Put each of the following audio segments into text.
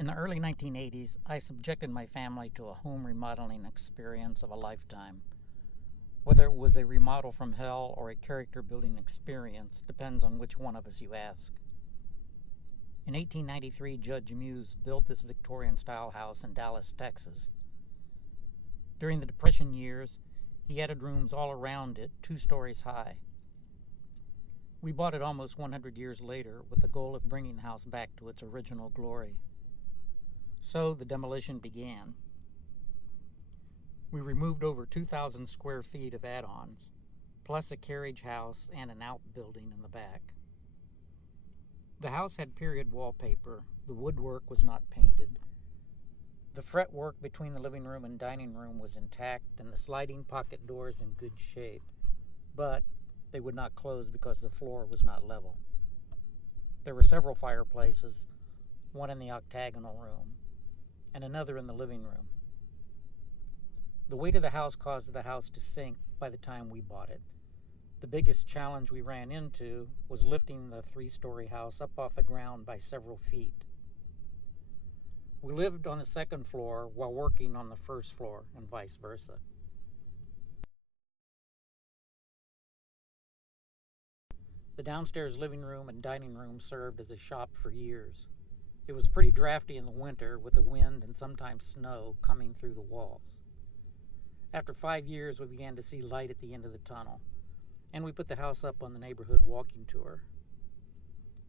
In the early 1980s, I subjected my family to a home remodeling experience of a lifetime. Whether it was a remodel from hell or a character building experience depends on which one of us you ask. In 1893, Judge Muse built this Victorian-style house in Dallas, Texas. During the Depression years, he added rooms all around it, 2 stories high. We bought it almost 100 years later with the goal of bringing the house back to its original glory. So the demolition began. We removed over 2,000 square feet of add-ons, plus a carriage house and an outbuilding in the back. The house had period wallpaper. The woodwork was not painted. The fretwork between the living room and dining room was intact, and the sliding pocket doors in good shape, but they would not close because the floor was not level. There were several fireplaces, one in the octagonal room, and another in the living room. The weight of the house caused the house to sink by the time we bought it. The biggest challenge we ran into was lifting the 3-story house up off the ground by several feet. We lived on the 2nd floor while working on the 1st floor, and vice versa. The downstairs living room and dining room served as a shop for years. It was pretty drafty in the winter with the wind and sometimes snow coming through the walls. After 5 years, we began to see light at the end of the tunnel, and we put the house up on the neighborhood walking tour.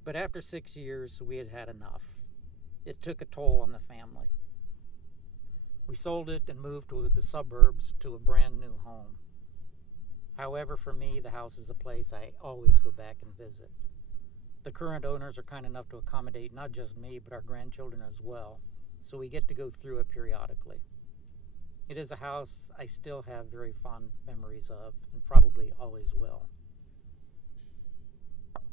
But after 6 years, we had had enough. It took a toll on the family. We sold it and moved to the suburbs to a brand new home. However, for me, the house is a place I always go back and visit. The current owners are kind enough to accommodate not just me, but our grandchildren as well, so we get to go through it periodically. It is a house I still have very fond memories of, and probably always will.